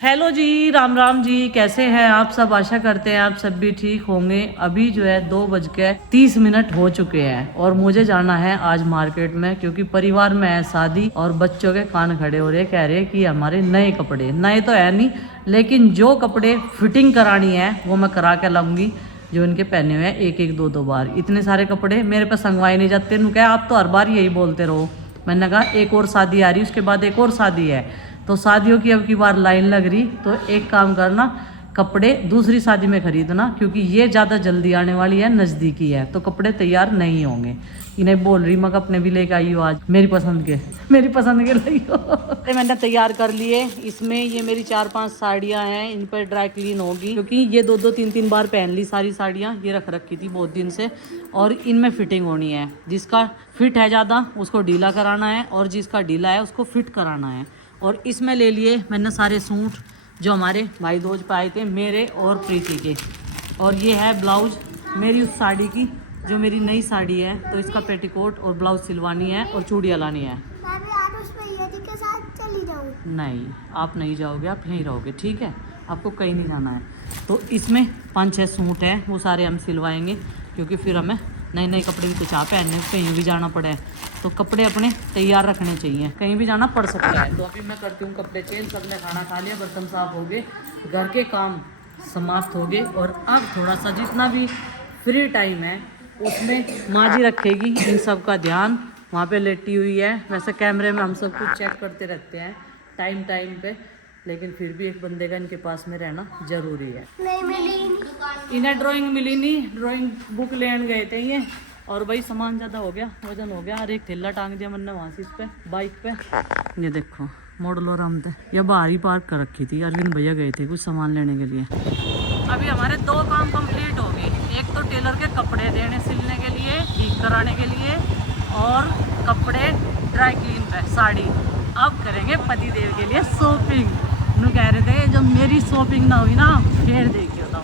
Hello जी, राम राम जी। कैसे हैं आप सब? आशा करते हैं आप सब भी ठीक होंगे। अभी जो है 2:30 हो चुके हैं और मुझे जाना है आज मार्केट में, क्योंकि परिवार में है शादी और बच्चों के कान खड़े हो रहे, कह रहे कि हमारे नए कपड़े, नए तो है नहीं लेकिन जो कपड़े फिटिंग करानी है वो मैं करा के लाऊंगी। जो इनके पहने हुए हैं एक एक दो दो बार, इतने सारे कपड़े मेरे पास संगवाए नहीं जाते। नु क्या आप तो हर बार यही बोलते रहो। मैंने कहा एक और शादी आ रही, उसके बाद एक और शादी है, तो शादियों की अब की बार लाइन लग रही। तो एक काम करना, कपड़े दूसरी शादी में खरीदना, क्योंकि ये ज़्यादा जल्दी आने वाली है, नज़दीकी है, तो कपड़े तैयार नहीं होंगे। इन्हें बोल रही मैं अपने भी लेके आई हो आज, मेरी पसंद के लाई हो। तो मैंने तैयार कर लिए। इसमें ये मेरी 4-5 साड़ियाँ हैं, इन पर ड्राई क्लीन होगी, क्योंकि ये 2-3 बार पहन ली सारी साड़ियाँ, ये रख रखी थी बहुत दिन से, और इनमें फिटिंग होनी है। जिसका फिट है ज़्यादा उसको ढीला कराना है, और जिसका ढीला है उसको फिट कराना है। और इसमें ले लिए मैंने सारे सूट जो हमारे भाई दोज पे आए थे, मेरे और प्रीति के। और ये है ब्लाउज मेरी उस साड़ी की, जो मेरी नई साड़ी है, तो इसका पेटीकोट और ब्लाउज सिलवानी है और चूड़ियाँ लानी है। मैं भी आज उस भैया जी के साथ चली जाऊँ? नहीं, आप नहीं जाओगे, आप यहीं रहोगे, ठीक है? आपको कहीं नहीं जाना है। तो इसमें 5-6 सूट हैं, वो सारे हम सिलवाएंगे, क्योंकि फिर हमें नए नए कपड़े भी तो चाह पहनने, कहीं भी जाना पड़े, तो कपड़े अपने तैयार रखने चाहिए, कहीं भी जाना पड़ सकता है। तो अभी मैं करती हूँ कपड़े चेंज। सबने खाना खा लिया, बर्तन साफ हो गए, घर के काम समाप्त हो गए, और अब थोड़ा सा जितना भी फ्री टाइम है उसमें माँ जी रखेगी इन सब का ध्यान। वहाँ पे लेटी हुई है। वैसे कैमरे में हम सब कुछ चेक करते रहते हैं टाइम पे, लेकिन फिर भी एक बंदे का इनके पास में रहना जरूरी है। नहीं मिली। इन्हें ड्राइंग मिली नहीं, ड्राइंग बुक लेने गए थे ये, और भाई सामान ज़्यादा हो गया, वजन हो गया, और एक थैला टांग दिया मैंने वहाँ से इस पे बाइक पे। ये देखो मॉडल और हम थे, ये बाहर ही पार्क कर रखी थी। अरविंद भैया गए थे कुछ सामान लेने के लिए। अभी हमारे 2 काम कंप्लीट हो गए। एक तो टेलर के कपड़े देने सिलने के लिए, ठीक कराने के लिए, और कपड़े ड्राई क्लीन पे साड़ी। अब करेंगे पति देव के लिए शॉपिंग। नु कह रहे थे जब मेरी शॉपिंग ना हुई ना फिर देखियो। तो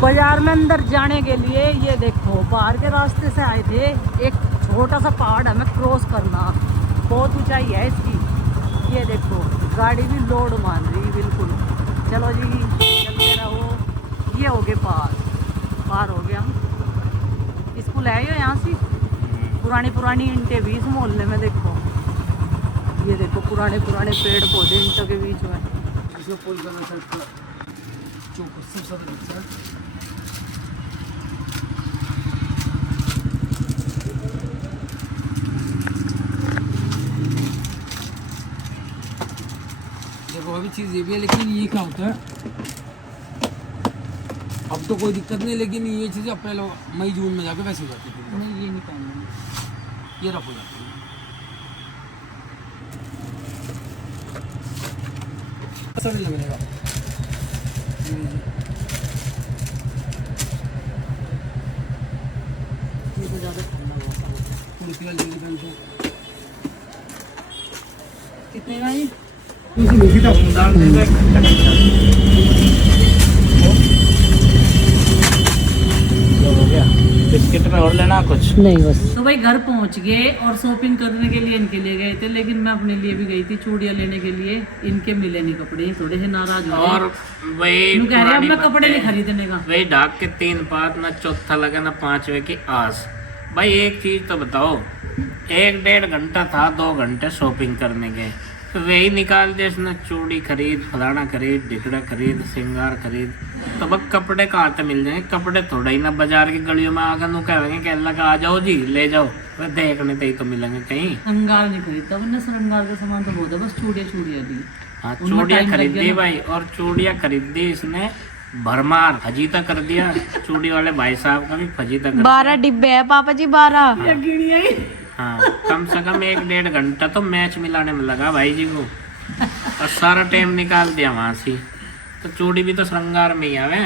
बाजार में अंदर जाने के लिए ये देखो, बाहर के रास्ते से आए थे, एक छोटा सा पहाड़ हमें क्रॉस करना, बहुत ऊंचाई है इसकी। ये देखो गाड़ी भी लोड मान रही बिल्कुल। चलो जी चलते रहो। ये हो गए पार हो गया हम। स्कूल है ये यहाँ से, पुरानी ईंटें भी इस मोहल्ले में। देखो ये देखो पुराने पेड़ पौधे ईंटों के बीच में। देखो अभी चीज़ ये भी है, लेकिन ये क्या होता है, अब तो कोई दिक्कत नहीं, लेकिन ये चीज़ें अप्रैल मई जून में जाके वैसे हो जाती है। नहीं ये नहीं पहनना, ये रफ हो जाती है, ऐसा नहीं लगेगा। ये तो ज़्यादा ठंडा हुआ था। पूरी फिलहाल जल्दी पहन के कितने का ये? बिस्किट में और लेना कुछ नहीं बस। तो भाई घर पहुंच गए और शॉपिंग करने के लिए इनके लिए गए थे, लेकिन मैं अपने लिए भी गई थी चूड़ियाँ लेने के लिए। इनके मिले नहीं कपड़े, थोड़े से नाराज हो और गए। वही कह रहे अब मैं पुरानी कपड़े नहीं बातें, खरीदने का। वही ढाक के 3 पात ना चौथा लगा ना 5वें की आस। भाई एक चीज तो बताओ, 1-1.5 घंटा था, 2 घंटे शॉपिंग करने गए, तो वही निकाल दिया इसने, चूड़ी खरीद, फलाना खरीद, ढिकड़ा खरीद, श्रृंगार खरीद। तो बस कपड़े कहाँ से मिल जाएंगे? कपड़े थोड़ा ही ना बाजार की गलियों में आकर नु कहेंगे कि अल्लाह का आ जाओ जी ले जाओ, वह देखने तक तो मिलेंगे कहीं। श्रृंगार नहीं खरीदता, वरना श्रृंगार का सामान तो बहुत है, बस चूड़ियाँ दी। हाँ उनमें चूड़ियाँ time लग खरीदी गया ना। भाई, और चूड़ियाँ खरीदी इसने भरमार, फजीता कर दिया। चूड़ी वाले भाई साहब का भी फजीता कर 12 डिब्बे है पापा जी, 12। दिया। हाँ कम से कम 1-1.5 घंटा तो मैच मिलाने में लगा भाई जी को, और सारा टाइम निकाल दिया वहाँ से। तो चूड़ी भी तो श्रृंगार में ही आवे,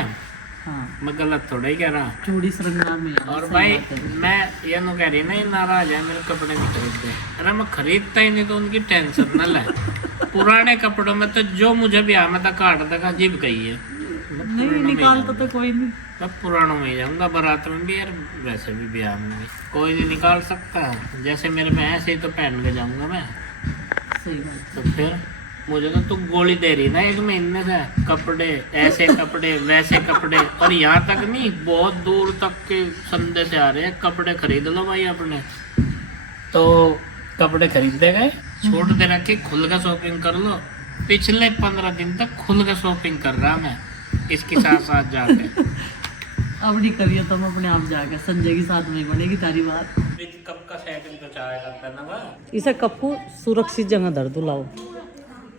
हाँ मैं गलत थोड़ा ही कह रहा। चूड़ी श्रृंगार में है, और सही भाई बात है। मैं ये नु कह रही ना, ये नाराज है मेरे कपड़े नहीं खरीदते। अरे मैं खरीदता ही नहीं तो उनकी टेंशन न ले। पुराने कपड़ों में तो जो मुझे भी आया मैं तो काट देगा, जीभ गई है। नहीं निकालता तो कोई नहीं। मैं पुरानों में ही जाऊंगा, बारात में भी और वैसे भी ब्याह में भी कोई नहीं निकाल सकता। जैसे मेरे में ऐसे ही तो पहन के जाऊंगा मैं। सही बात। तो फिर मुझे तो तू गोली दे रही ना 1 महीने से, कपड़े ऐसे कपड़े वैसे कपड़े, और यहाँ तक नहीं बहुत दूर तक के संदेश आ रहे हैं कपड़े खरीद लो भाई अपने। तो कपड़े खरीदे गए, छोड़ दे रखे, खुल का शॉपिंग कर लो। पिछले 15 दिन तक खुल का शॉपिंग कर रहा मैं इसके साथ साथ जाके। अब नहीं करिए तुम अपने आप जाके, संजय के साथ नहीं बनेगी तारी बात। कब का साइकिल तो चाहे करता है ना भाई। इसे कप्पू सुरक्षित जगह धर दो लाओ।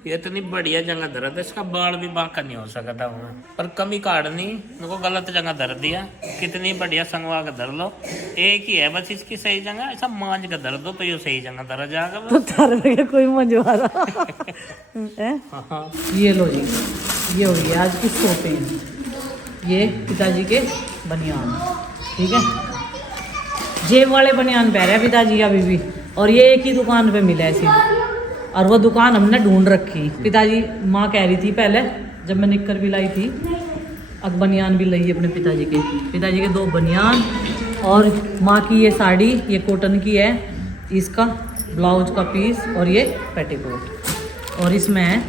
ये इतनी बढ़िया जगह धरा था, इसका बाल भी बांका नहीं हो सकता वहाँ पर, कमी काटनी मेरे को गलत जगह धर दिया। कितनी बढ़िया संगवा के धर लो, एक ही है बस इसकी सही जगह, ऐसा मांझ के धर दो तो ये सही जगह धरा जाएगा तो बस। तार में कोई मंजवा रहा है। ये लो जी, ये हो गई आज की शॉपिंग। ये पिताजी के बनियान, ठीक है, जेब वाले बनियान पहन रहे हैं पिताजी अभी भी, और ये एक ही दुकान पे मिला है सिर्फ, और वो दुकान हमने ढूंढ रखी। पिताजी, माँ कह रही थी पहले जब मैं निक्कर भी लाई थी, अब बनियान भी लाई अपने पिताजी के 2 बनियान, और माँ की ये साड़ी, ये कॉटन की है, इसका ब्लाउज का पीस, और ये पेटीकोट, और इसमें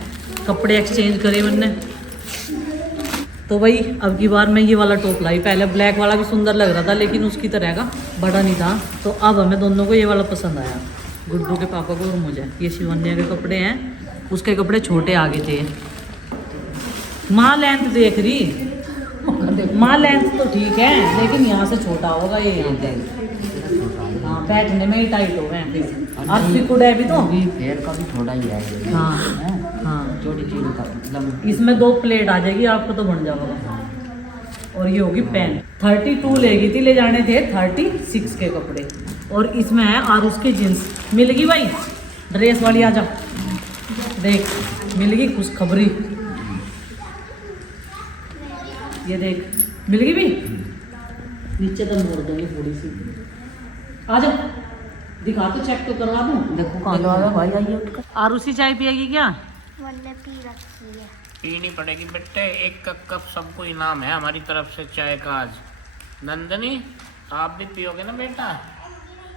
कपड़े एक्सचेंज करे मैंने। तो भाई अब की बार मैं ये वाला टॉप लाई, पहले ब्लैक वाला भी सुंदर लग रहा था लेकिन उसकी तरह का बड़ा नहीं था, तो अब हमें दोनों को ये वाला पसंद आया, गुड्डू के पापा को और मुझे। ये शिवन्या के कपड़े हैं, उसके कपड़े छोटे आ गए थे। माँ लेंथ देख रही, माँ लेंथ तो ठीक है लेकिन यहाँ से छोटा होगा ये, यहाँ पे हाँ बैठने में ही टाइट हो गए फिर। अब फिकुड है भी तो फेयर का भी थोड़ा ही है। हाँ हाँ, छोटी चीज का मतलब इसमें 2 प्लेट आ जाएगी आपको तो बन जाएगा। और ये होगी पैंट, 32 लेगी थी, ले जाने थे 36 के कपड़े, और इसमें है और उसकी जींस मिल गई भाई, ड्रेस वाली आजा देख, मिल गई खुशखबरी, ये देख मिल गई भी, नीचे तो मोड़ देंगे थोड़ी सी, आजा दिखा तो, चेक तो करवा दूं। देखो कहाँ भाई आइए उठकर। और उसी चाय पिएगी क्या? मैंने पी रखी है। पीनी पड़ेगी बेटे, 1 कप सबको इनाम है हमारी तरफ से चाय का आज। नंदनी आप भी पियोगे ना बेटा?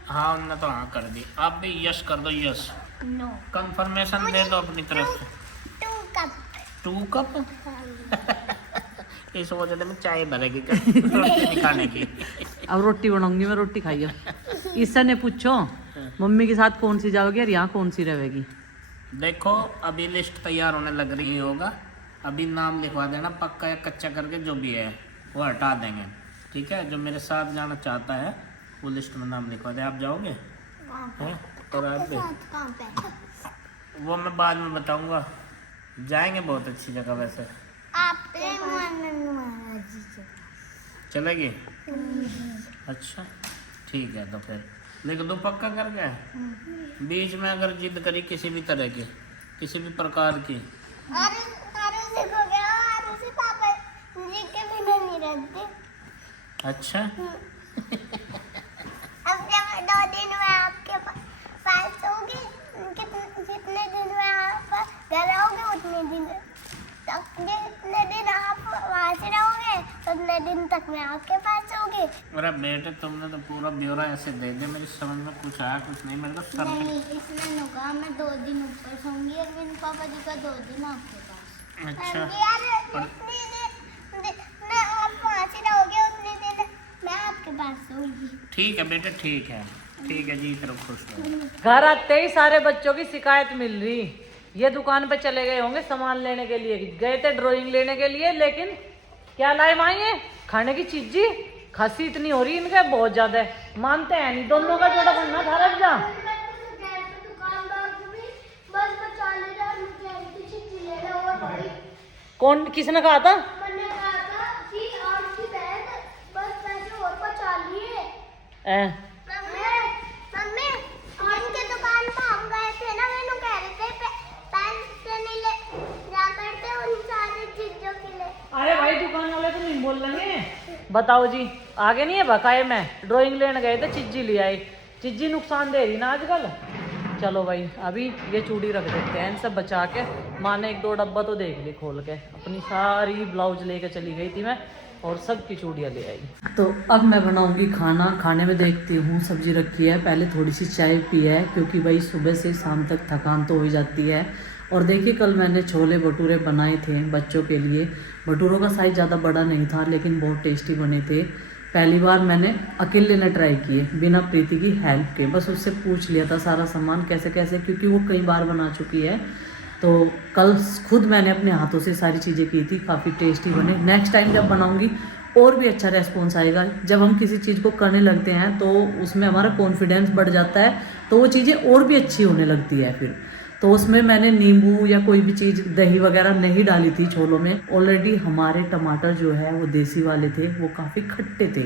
हाँ उन्होंने तो हाँ कर दी, आप भी यस कर दो, यस नो, कंफर्मेशन दे दो अपनी तरफ से। 2 2 कप। कप इस वजह में चाय भरेगी रोटी नहीं खाने की। अब रोटी बनाऊंगी मैं, रोटी खाइए। ईसा ने पूछो मम्मी के साथ कौन सी जाओगी और यहाँ कौन सी रहेगी। देखो अभी लिस्ट तैयार होने लग रही होगा, अभी नाम लिखवा देना पक्का या कच्चा करके, जो भी है वो हटा देंगे, ठीक है। जो मेरे साथ जाना चाहता है वो लिस्ट में नाम लिखवा दे। आप जाओगे हैं? और आप भी? कहाँ पे? वो मैं बाद में बताऊंगा, जाएंगे बहुत अच्छी जगह वैसे। आपके महाराज जी से। चलेगी? अच्छा ठीक है, तो फिर लिख दो पक्का करके। बीच में अगर जिद करी किसी भी तरह की, किसी भी प्रकार की, आरुषि को गया, आरुषि पापा जी के बिना नहीं रहती। अच्छा अब जब 2 दिन में आपके पास होगी, जितने दिन में आप घर आओगे उतने दिन तक, जितने दिन आप वहाँ से रहोगे उतने दिन तक मैं आपके पास होगी। मेरा बेटे तुमने तो पूरा ब्यौरा ऐसे दे दिया, मेरी समझ में कुछ आया कुछ नहीं, मेरे को सर में। नहीं, इसने नुका मैं 2 दिन ऊपर सोऊंगी और मेरे पापा जी का 2 दिन आपके पास। अच्छा यार उतने दिन मैं आप वहाँ से रहोगे उतने दिन मैं आपके पास सोऊंगी। ठीक है बेटे, ठीक है जी, तरफ खुश रहो। घर आते ही सारे बच्चों की शिकायत मिल रही, ये दुकान पे चले गए होंगे सामान लेने के लिए, गए थे ड्राइंग लेने के लिए, लेकिन क्या लाए माँ ये खाने की चीज जी, खांसी इतनी हो रही इनके बहुत ज्यादा है, मानते हैं नहीं, दोनों का जोड़ा बनना था रख जा। कौन किसने कहा था? अरे भाई दुकान वाले तो नहीं बोल रहे, बताओ जी, आगे नहीं है बकाए में, ड्राइंग लेने गए थे चिज्जी ले आए, चिज्जी नुकसान दे रही ना आजकल। चलो भाई अभी ये चूड़ी रख देते हैं, इन सब बचा के। माँ ने 1-2 डब्बा तो देख ली खोल के, अपनी सारी ब्लाउज लेके चली गई थी मैं, और सब की चूड़ियाँ ले आई। तो अब मैं बनाऊंगी खाना, खाने में देखती हूँ सब्जी रखी है, पहले थोड़ी सी चाय पी है, क्योंकि भाई सुबह से शाम तक थकान तो हो ही जाती है, और देखिए कल मैंने छोले भटूरे बनाए थे बच्चों के लिए। भटूरों का साइज़ ज़्यादा बड़ा नहीं था लेकिन बहुत टेस्टी बने थे। पहली बार मैंने अकेले ने ट्राई किए बिना प्रीति की हेल्प के, बस उससे पूछ लिया था सारा सामान कैसे कैसे, क्योंकि वो कई बार बना चुकी है। तो कल खुद मैंने अपने हाथों से सारी चीज़ें की थी, काफ़ी टेस्टी बने। नेक्स्ट टाइम जब बनाऊंगी और भी अच्छा रेस्पॉन्स आएगा। जब हम किसी चीज़ को करने लगते हैं तो उसमें हमारा कॉन्फिडेंस बढ़ जाता है, तो वो चीज़ें और भी अच्छी होने लगती है फिर। तो उसमें मैंने नींबू या कोई भी चीज़, दही वगैरह नहीं डाली थी छोलों में। ऑलरेडी हमारे टमाटर जो है वो देसी वाले थे, वो काफ़ी खट्टे थे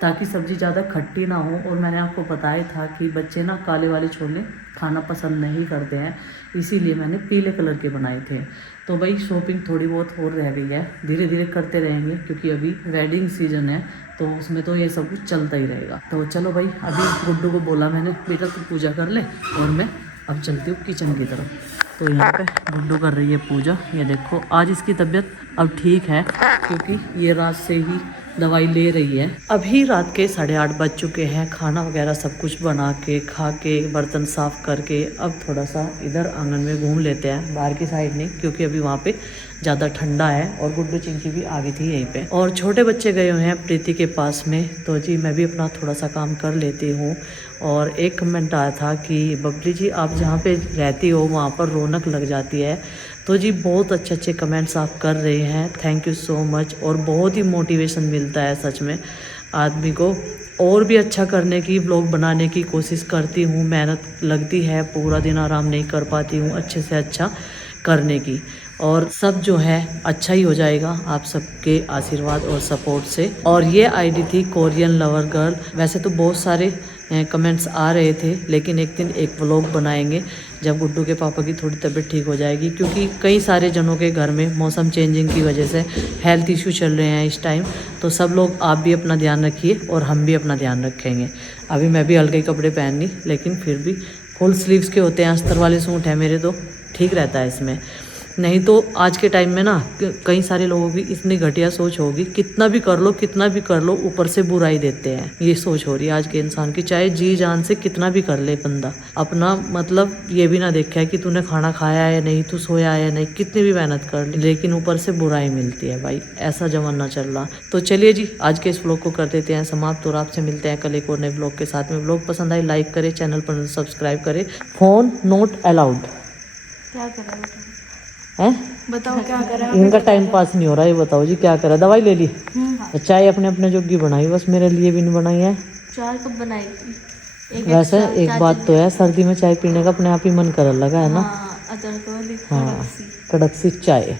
ताकि सब्ज़ी ज़्यादा खट्टी ना हो। और मैंने आपको बताया था कि बच्चे ना काले वाले छोले खाना पसंद नहीं करते हैं, इसीलिए मैंने पीले कलर के बनाए थे। तो भाई शॉपिंग थोड़ी बहुत और रह गई है, धीरे धीरे करते रहेंगे क्योंकि अभी वेडिंग सीजन है तो उसमें तो ये सब कुछ चलता ही रहेगा। तो चलो भाई, अभी गुड्डू को बोला मैंने बेटा तू पूजा कर ले और मैं अब चलती हूँ किचन की तरफ। तो यहाँ पे गुड्डू कर रही है पूजा। ये देखो आज इसकी तबीयत अब ठीक है क्योंकि ये रात से ही दवाई ले रही है। अभी रात के 8:30 बज चुके हैं। खाना वगैरह सब कुछ बना के खा के बर्तन साफ करके अब थोड़ा सा इधर आंगन में घूम लेते हैं, बाहर की साइड नहीं, क्योंकि अभी वहाँ पे ज़्यादा ठंडा है। और गुड्डू चिंकी भी आ गई थी यहीं पे, और छोटे बच्चे गए हुए हैं प्रीति के पास में। तो जी मैं भी अपना थोड़ा सा काम कर लेती हूँ। और एक कमेंट आया था कि बबली जी आप जहाँ पे रहती हो वहाँ पर रौनक लग जाती है। तो जी बहुत अच्छे अच्छे कमेंट्स आप कर रहे हैं, थैंक यू सो मच। और बहुत ही मोटिवेशन मिलता है सच में आदमी को, और भी अच्छा करने की, व्लॉग बनाने की कोशिश करती हूँ। मेहनत लगती है, पूरा दिन आराम नहीं कर पाती हूँ अच्छे से अच्छा करने की। और सब जो है अच्छा ही हो जाएगा आप सबके आशीर्वाद और सपोर्ट से। और ये आईडी थी कोरियन लवर गर्ल। वैसे तो बहुत सारे कमेंट्स आ रहे थे, लेकिन एक दिन एक व्लॉग बनाएंगे जब गुड्डू के पापा की थोड़ी तबीयत ठीक हो जाएगी, क्योंकि कई सारे जनों के घर में मौसम चेंजिंग की वजह से हेल्थ इशू चल रहे हैं इस टाइम। तो सब लोग आप भी अपना ध्यान रखिए और हम भी अपना ध्यान रखेंगे। अभी मैं भी हल्के कपड़े पहन ली, लेकिन फिर भी फुल स्लीव्स के होते हैं, अस्तर वाले सूट हैं मेरे, तो ठीक रहता है इसमें। नहीं तो आज के टाइम में ना कई सारे लोगों की इतनी घटिया सोच होगी, कितना भी कर लो ऊपर से बुराई देते हैं। ये सोच हो रही है आज के इंसान की, चाहे जी जान से कितना भी कर ले बंदा, अपना मतलब ये भी ना देखा है कि तूने खाना खाया है या नहीं, तू सोया है या नहीं, कितनी भी मेहनत कर ली लेकिन ऊपर से बुराई मिलती है। भाई ऐसा जमाना चल रहा। तो चलिए जी आज के इस व्लॉग को कर देते हैं समाप्त और आपसे मिलते हैं कल एक और नए व्लॉग के साथ में। व्लॉग पसंद आए लाइक करें, चैनल पर सब्सक्राइब करें। Phone not allowed. क्या करें बेटा? हैं? बताओ क्या करें? इनका टाइम पास नहीं हो रहा, ये बताओ जी क्या करा? दवाई ले ली, चाय अपने अपने जोगी बनाई, बस मेरे लिए भी नहीं बनाई है। चाय कब बनाई थी? वैसे एक बात तो है, सर्दी में चाय पीने का अपने आप ही मन कर लगा है ना। अदरक वाली हाँ, कड़क सी चाय।